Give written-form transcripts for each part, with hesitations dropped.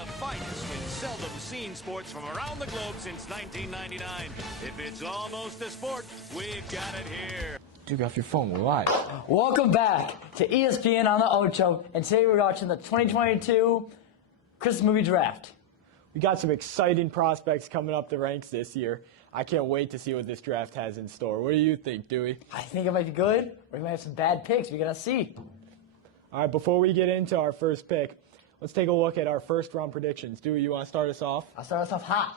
the finest in seldom-seen sports from around the globe since 1999. If it's almost a sport, we've got it here. Dude, off your phone, we're live. Welcome back to ESPN on the Ocho, and today we're watching the 2022 Christmas movie draft. We got some exciting prospects coming up the ranks this year. I can't wait to see what this draft has in store. What do you think, Dewey? I think it might be good, or we might have some bad picks. We're going to see. All right, before we get into our first pick, let's take a look at our first-round predictions. Dewey, you want to start us off? I'll start us off hot.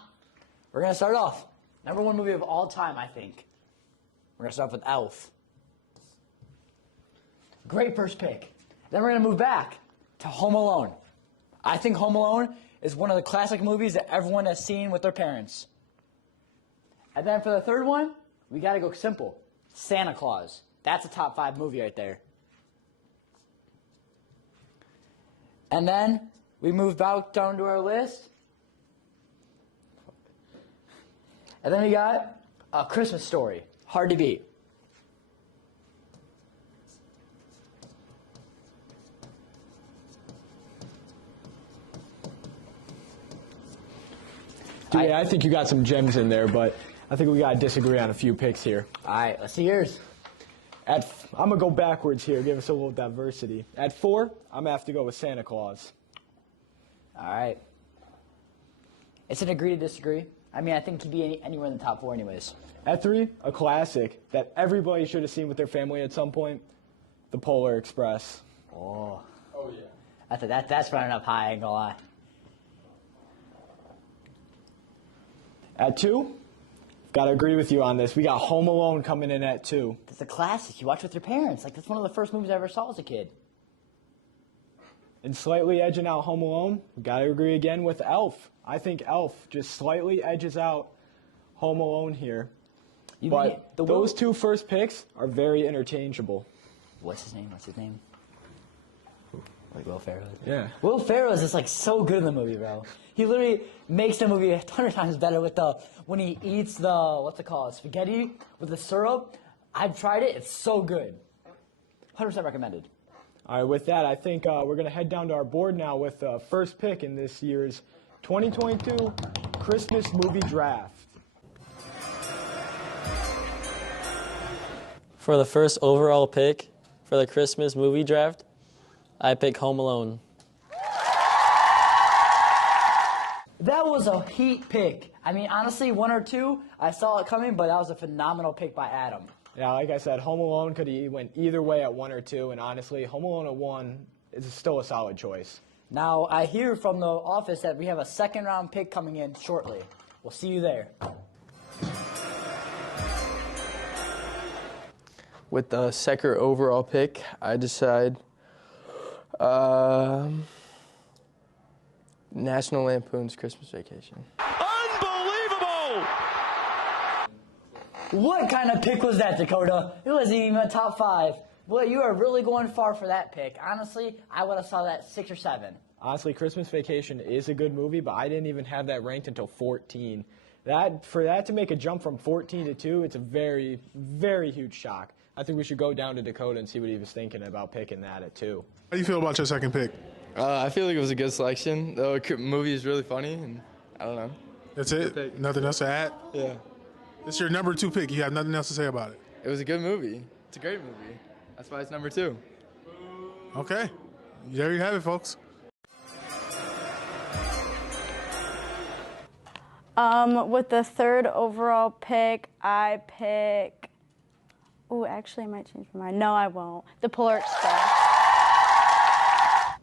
We're going to start off. #1 movie of all time, I think. We're going to start off with Elf. Great first pick. Then we're going to move back to Home Alone. I think Home Alone is one of the classic movies that everyone has seen with their parents. And then for the third one, we got to go simple. Santa Claus. That's a top 5 movie right there. And then we move back down to our list. And then we got A Christmas Story. Hard to beat. Dewey, I think you got some gems in there, but I think we got to disagree on a few picks here. All right, let's see yours. I'm going to go backwards here, give us a little diversity. At 4, I'm going to have to go with Santa Claus. All right. It's an agree to disagree. I mean, I think he'd be anywhere in the top 4 anyways. At 3, a classic that everybody should have seen with their family at some point, The Polar Express. Oh. Oh, yeah. That's running up high, I ain't gonna lie. At 2, got to agree with you on this. We got Home Alone coming in at 2. That's a classic. You watch with your parents. Like, that's one of the first movies I ever saw as a kid. And slightly edging out Home Alone, got to agree again with Elf. I think Elf just slightly edges out Home Alone here. But those 2 first picks are very interchangeable. What's his name? Like Will Ferrell? Yeah. Will Ferrell is just like so good in the movie, bro. He literally makes the movie 100 times better with when he eats the, what's it called, spaghetti with the syrup. I've tried it. It's so good. 100% recommended. All right, with that, I think we're going to head down to our board now with the first pick in this year's 2022 Christmas movie draft. For the first overall pick for the Christmas movie draft, I pick Home Alone. That was a heat pick. I mean, honestly, 1 or 2, I saw it coming, but that was a phenomenal pick by Adam. Yeah, like I said, Home Alone could have went either way at 1 or 2, and honestly, Home Alone at 1 is still a solid choice. Now, I hear from the office that we have a second-round pick coming in shortly. We'll see you there. With the second overall pick, I decide National Lampoon's Christmas Vacation. Unbelievable! What kind of pick was that, Dakota? It wasn't even a top 5. Well, you are really going far for that pick. Honestly, I would have saw that 6 or 7. Honestly, Christmas Vacation is a good movie, but I didn't even have that ranked until 14. For that to make a jump from 14 to 2, it's a very, very huge shock. I think we should go down to Dakota and see what he was thinking about picking that at 2. How do you feel about your second pick? I feel like it was a good selection. The movie is really funny, and I don't know. That's it? Nothing else to add? Yeah. It's your number 2 pick. You have nothing else to say about it. It was a good movie. It's a great movie. That's why it's number 2. Okay. There you have it, folks. With the third overall pick, I pick... Oh, actually, I might change my mind. No, I won't. The Polar Express.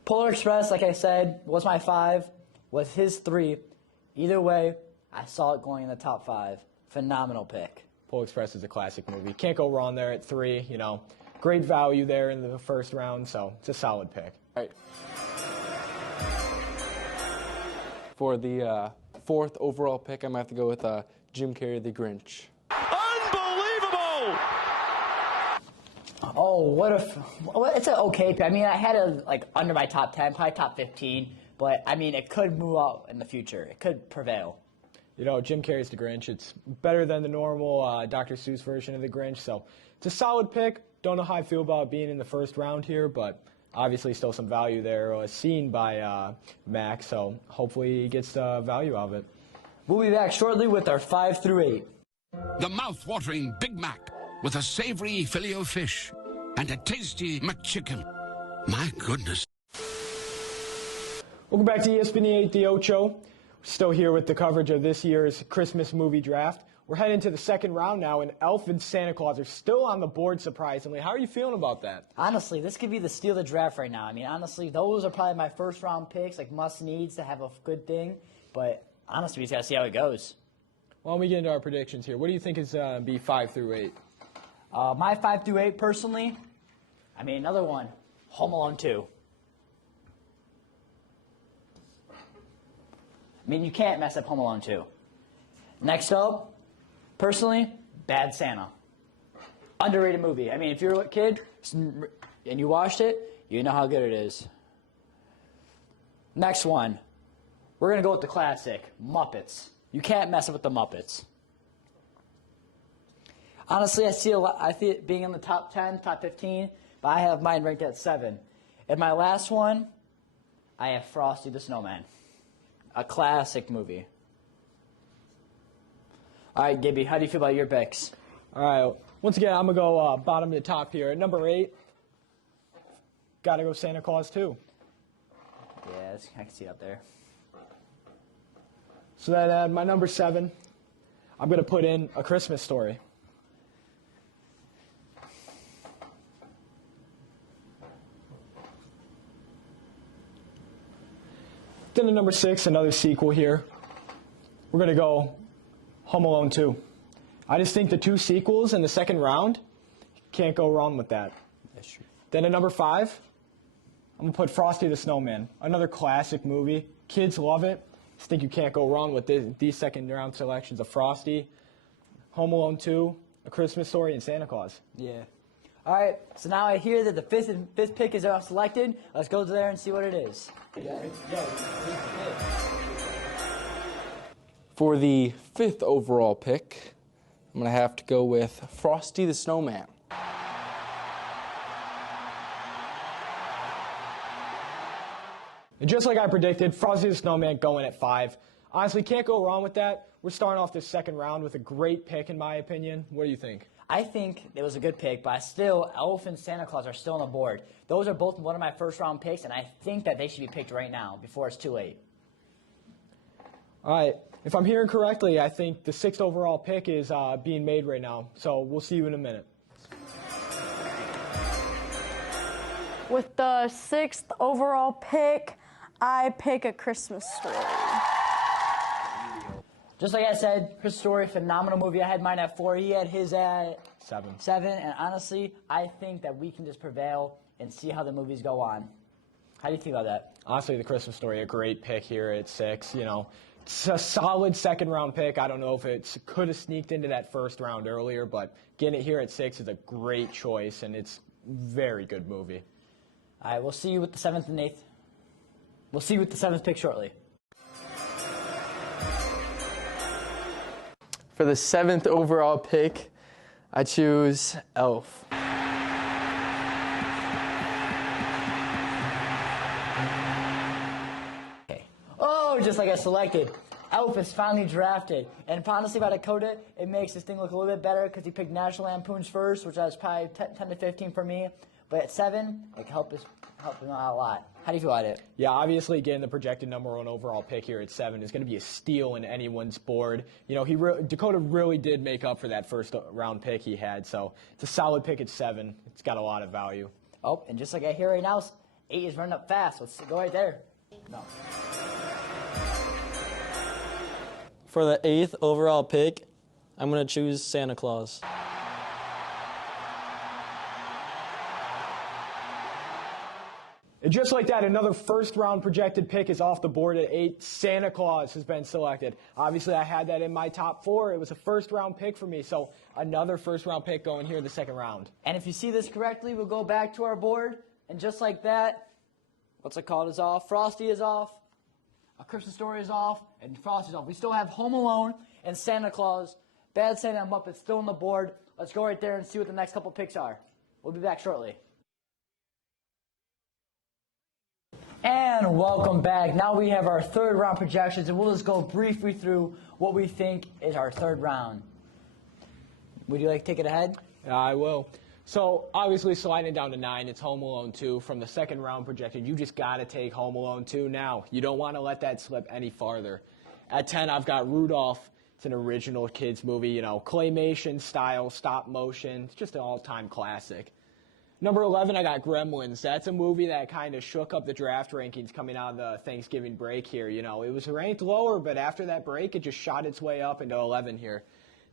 Polar Express, like I said, was my 5, was his 3. Either way, I saw it going in the top 5. Phenomenal pick. Polar Express is a classic movie. Can't go wrong there at 3, you know. Great value there in the first round, so it's a solid pick. All right. For the fourth overall pick, I'm going to have to go with Jim Carrey, The Grinch. Unbelievable! Oh, it's an okay pick. I mean, I had it like under my top 10, probably top 15, but I mean, it could move up in the future. It could prevail. You know, Jim Carrey's The Grinch. It's better than the normal Dr. Seuss version of The Grinch, so it's a solid pick. Don't know how I feel about being in the first round here, but obviously still some value there seen by Max, so hopefully he gets the value out of it. We'll be back shortly with our 5 through 8. The mouth-watering Big Mac with a savory Filet-O-Fish and a tasty McChicken. My goodness. Welcome back to ESPN 8 The Ocho. We're still here with the coverage of this year's Christmas movie draft. We're heading to the second round now, and Elf and Santa Claus are still on the board, surprisingly. How are you feeling about that? Honestly, this could be the steal of the draft right now. I mean, honestly, those are probably my first-round picks, like must-needs to have a good thing. But honestly, we just got to see how it goes. Why don't we get into our predictions here? What do you think is be 5 through 8? My 5 through 8, personally, I mean, another one, Home Alone 2. I mean, you can't mess up Home Alone 2. Next up, personally, Bad Santa. Underrated movie. I mean, if you're a kid and you watched it, you know how good it is. Next one, we're going to go with the classic, Muppets. You can't mess up with the Muppets. Honestly, I see it being in the top 10, top 15, but I have mine ranked at 7. And my last one, I have Frosty the Snowman. A classic movie. All right, Gibby, how do you feel about your picks? All right, once again, I'm going to go bottom to top here. At number 8, got to go Santa Claus 2. Yeah, I can see it up there. So then at my number 7, I'm going to put in A Christmas Story. Then at number 6, another sequel here. We're going to go Home Alone 2. I just think the 2 sequels in the second round, can't go wrong with that. That's true. Then at number 5, I'm going to put Frosty the Snowman. Another classic movie. Kids love it. I think you can't go wrong with these second round selections of Frosty, Home Alone 2, A Christmas Story, and Santa Claus. Yeah. All right, so now I hear that the fifth pick is selected. Let's go there and see what it is. For the 5th overall pick, I'm going to have to go with Frosty the Snowman. And just like I predicted, Frosty the Snowman going at 5. Honestly, can't go wrong with that. We're starting off this second round with a great pick, in my opinion. What do you think? I think it was a good pick, but still, Elf and Santa Claus are still on the board. Those are both one of my first-round picks, and I think that they should be picked right now before it's too late. All right. If I'm hearing correctly, I think the 6th overall pick is being made right now. So we'll see you in a minute. With the 6th overall pick, I pick A Christmas Story. Just like I said, Chris Story, phenomenal movie. I had mine at 4. He had his at 7. 7. And honestly, I think that we can just prevail and see how the movies go on. How do you feel about that? Honestly, The Christmas Story, a great pick here at 6. You know, it's a solid second-round pick. I don't know if it could have sneaked into that first round earlier, but getting it here at 6 is a great choice, and it's a very good movie. All right, we'll see you with the 7th and 8th. We'll see you with the 7th pick shortly. For the 7th overall pick, I choose Elf. Okay. Oh, just like I selected. Elf is finally drafted. And honestly, by Dakota, it makes this thing look a little bit better because he picked National Lampoons first, which was probably 10 to 15 for me. But at 7, it can help him out a lot. How do you feel about it? Yeah, obviously getting the projected number 1 overall pick here at 7 is going to be a steal in anyone's board. You know, Dakota really did make up for that first round pick he had, so it's a solid pick at 7. It's got a lot of value. Oh, and just like I hear right now, 8 is running up fast. Let's go right there. No. For the 8th overall pick, I'm going to choose Santa Claus. And just like that, another first-round projected pick is off the board at 8. Santa Claus has been selected. Obviously, I had that in my top 4. It was a first-round pick for me, so another first-round pick going here in the second round. And if you see this correctly, we'll go back to our board, and just like that, what's it called is off. Frosty is off. A Christmas Story is off, and Frosty's off. We still have Home Alone and Santa Claus. Bad Santa and Muppets still on the board. Let's go right there and see what the next couple picks are. We'll be back shortly. And welcome back. Now we have our third round projections, and we'll just go briefly through what we think is our third round. Would you like to take it ahead? I will. So, obviously, sliding down to 9, it's Home Alone 2. From the second round projected, you just got to take Home Alone 2 now. You don't want to let that slip any farther. At 10, I've got Rudolph. It's an original kids movie, you know, claymation style, stop motion. It's just an all-time classic. Number 11, I got Gremlins. That's a movie that kind of shook up the draft rankings coming out of the Thanksgiving break here. You know, it was ranked lower, but after that break, it just shot its way up into 11 here.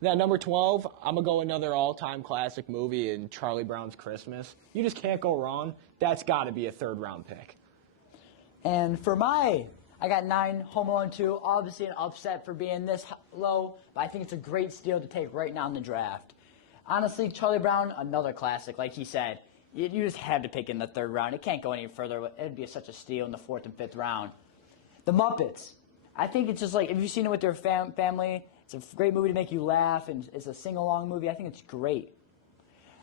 Then number 12, I'm going to go another all-time classic movie in Charlie Brown's Christmas. You just can't go wrong. That's got to be a third-round pick. And for I got 9, Home Alone 2. Obviously an upset for being this low, but I think it's a great steal to take right now in the draft. Honestly, Charlie Brown, another classic, like he said. You just had to pick in the third round. It can't go any further. It would be such a steal in the 4th and 5th round. The Muppets. I think it's just like, if you've seen it with your family, it's a great movie to make you laugh, and it's a sing-along movie. I think it's great.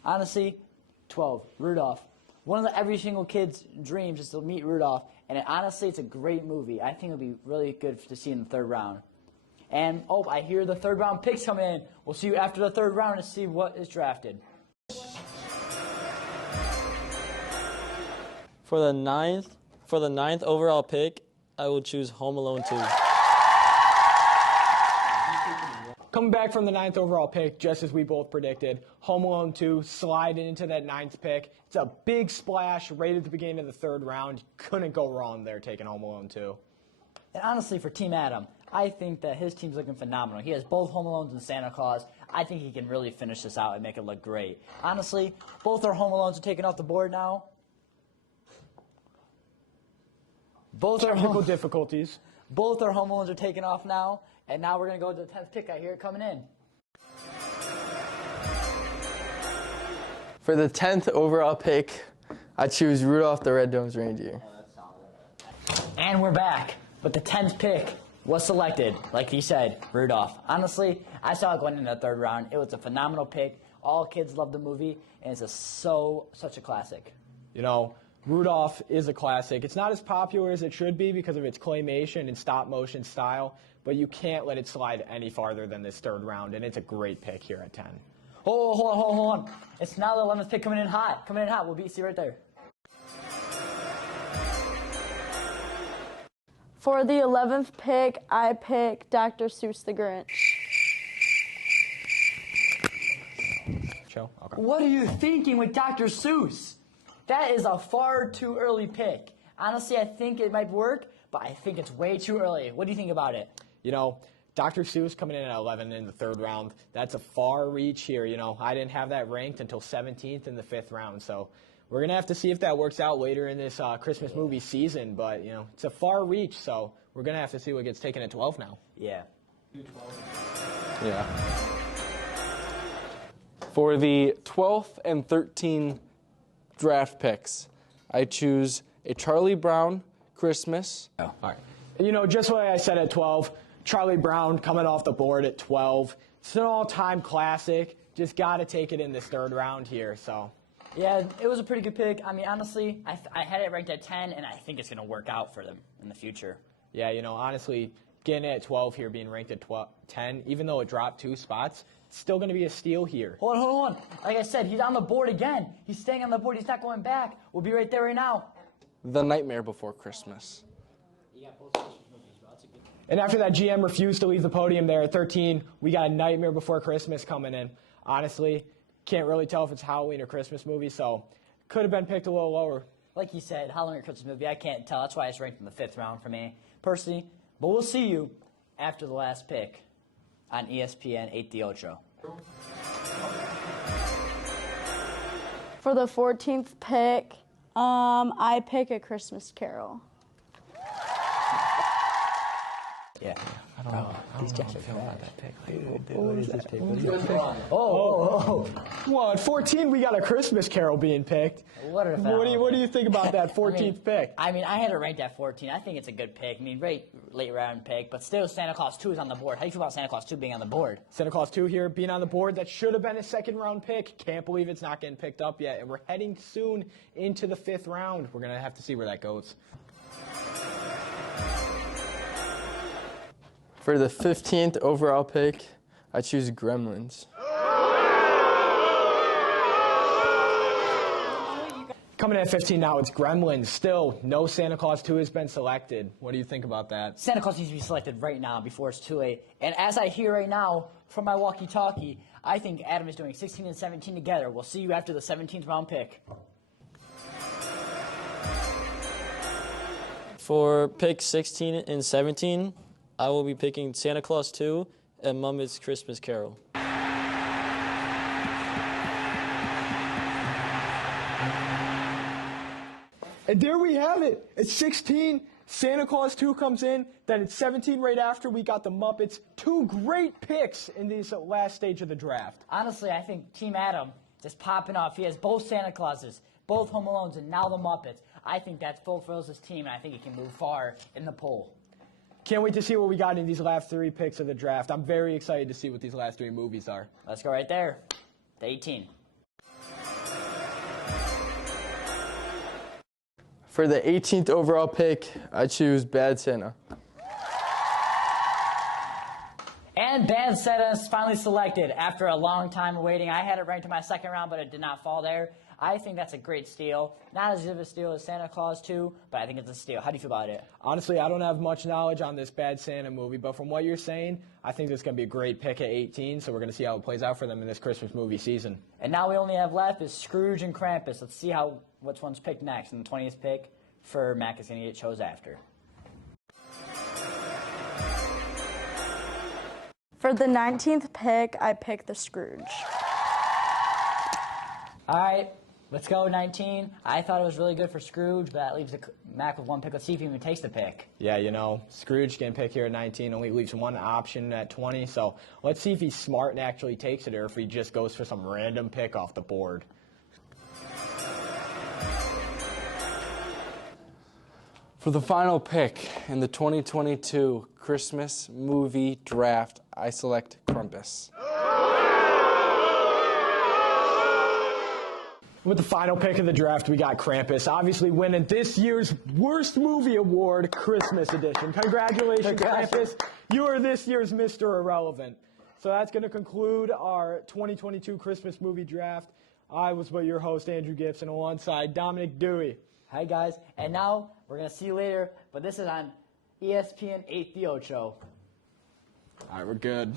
Honestly, 12, Rudolph. One of every single kid's dreams is to meet Rudolph, and honestly, it's a great movie. I think it would be really good to see in the third round. And, I hear the third round picks coming in. We'll see you after the third round to see what is drafted. For the ninth overall pick, I will choose Home Alone 2. Coming back from the 9th overall pick, just as we both predicted, Home Alone 2 sliding into that 9th pick. It's a big splash right at the beginning of the third round. Couldn't go wrong there taking Home Alone 2. And honestly, for Team Adam, I think that his team's looking phenomenal. He has both Home Alones and Santa Claus. I think he can really finish this out and make it look great. Honestly, both our Home Alones are taken off the board now. Both technical difficulties. Both our Home Alones are taken off now, and now we're going to go to the 10th pick. I hear it coming in. For the 10th overall pick, I choose Rudolph the Red-Nosed Reindeer. And we're back. But the 10th pick was selected, like he said, Rudolph. Honestly, I saw it going in the third round. It was a phenomenal pick. All kids love the movie, and it's such a classic. You know, Rudolph is a classic. It's not as popular as it should be because of its claymation and stop-motion style, but you can't let it slide any farther than this third round, and it's a great pick here at 10. Hold on. It's now the 11th pick coming in hot. We'll see you right there. For the 11th pick, I pick Dr. Seuss the Grinch. Okay. What are you thinking with Dr. Seuss? That is a far too early pick. Honestly, I think it might work, but I think it's way too early. What do you think about it? You know, Dr. Seuss coming in at 11 in the third round, that's a far reach here. You know, I didn't have that ranked until 17th in the 5th round, so we're going to have to see if that works out later in this Christmas movie season, but, you know, it's a far reach, so we're going to have to see what gets taken at 12 now. Yeah. Yeah. For the 12th and 13th draft picks, I choose a Charlie Brown Christmas. Oh, all right. You know, just what I said at 12, Charlie Brown coming off the board at 12. It's an all-time classic. Just got to take it in this third round here, so. Yeah, it was a pretty good pick. I mean, honestly, I had it ranked at 10, and I think it's going to work out for them in the future. Yeah, you know, honestly, getting it at 12 here, being ranked at 10, even though it dropped 2 spots, it's still going to be a steal here. Hold on. Like I said, he's on the board again. He's staying on the board. He's not going back. We'll be right there right now. The Nightmare Before Christmas. And after that GM refused to leave the podium there at 13, we got a Nightmare Before Christmas coming in. Honestly, can't really tell if it's Halloween or Christmas movie, so could have been picked a little lower. Like you said, Halloween or Christmas movie, I can't tell. That's why it's ranked in the 5th round for me, personally. But we'll see you after the last pick on ESPN 8 The Ocho. For the 14th pick, I pick A Christmas Carol. Yeah. I don't know. These guys are bad. That pick. What is this pick? Well, at 14, we got A Christmas Carol being picked. What do you think about that 14th pick? I mean, I had it ranked at 14. I think it's a good pick. I mean, late round pick, but still Santa Claus 2 is on the board. How do you feel about Santa Claus 2 being on the board? Santa Claus 2 here being on the board. That should have been a 2nd round pick. Can't believe it's not getting picked up yet. And we're heading soon into the 5th round. We're going to have to see where that goes. For the 15th overall pick, I choose Gremlins. Coming in at 15 now, it's Gremlins. Still, no Santa Claus 2 has been selected. What do you think about that? Santa Claus needs to be selected right now before it's too late. And as I hear right now from my walkie-talkie, I think Adam is doing 16 and 17 together. We'll see you after the 17th round pick. For pick 16 and 17, I will be picking Santa Claus 2 and Muppets Christmas Carol. And there we have it. It's 16. Santa Claus 2 comes in. Then it's 17 right after. We got the Muppets. Two great picks in this last stage of the draft. Honestly, I think Team Adam just popping off. He has both Santa Clauses, both Home Alones, and now the Muppets. I think that fulfills his team, and I think he can move far in the poll. Can't wait to see what we got in these last 3 picks of the draft. I'm very excited to see what these last 3 movies are. Let's go right there. The 18. For the 18th overall pick, I choose Bad Santa. And Bad Santa is finally selected after a long time of waiting. I had it ranked in my second round, but it did not fall there. I think that's a great steal. Not as good of a steal as Santa Claus 2, but I think it's a steal. How do you feel about it? Honestly, I don't have much knowledge on this Bad Santa movie, but from what you're saying, I think this is going to be a great pick at 18, so we're going to see how it plays out for them in this Christmas movie season. And now we only have left is Scrooge and Krampus. Let's see which one's picked next. And the 20th pick for Mac is going to get chose after. For the 19th pick, I picked the Scrooge. All right, let's go 19. I thought it was really good for Scrooge, but that leaves Mac with 1 pick. Let's see if he even takes the pick. Yeah, you know, Scrooge can pick here at 19, only leaves 1 option at 20, so let's see if he's smart and actually takes it or if he just goes for some random pick off the board. For the final pick in the 2022 Christmas movie draft, I select Krampus. With the final pick of the draft, we got Krampus, obviously winning this year's Worst Movie Award, Christmas edition. Congratulations, Krampus. You are this year's Mr. Irrelevant. So that's going to conclude our 2022 Christmas movie draft. I was your host, Andrew Gibson, alongside Dominic Dewey. Hi, guys. And now we're going to see you later, but this is on ESPN 8 The Ocho. All right, we're good.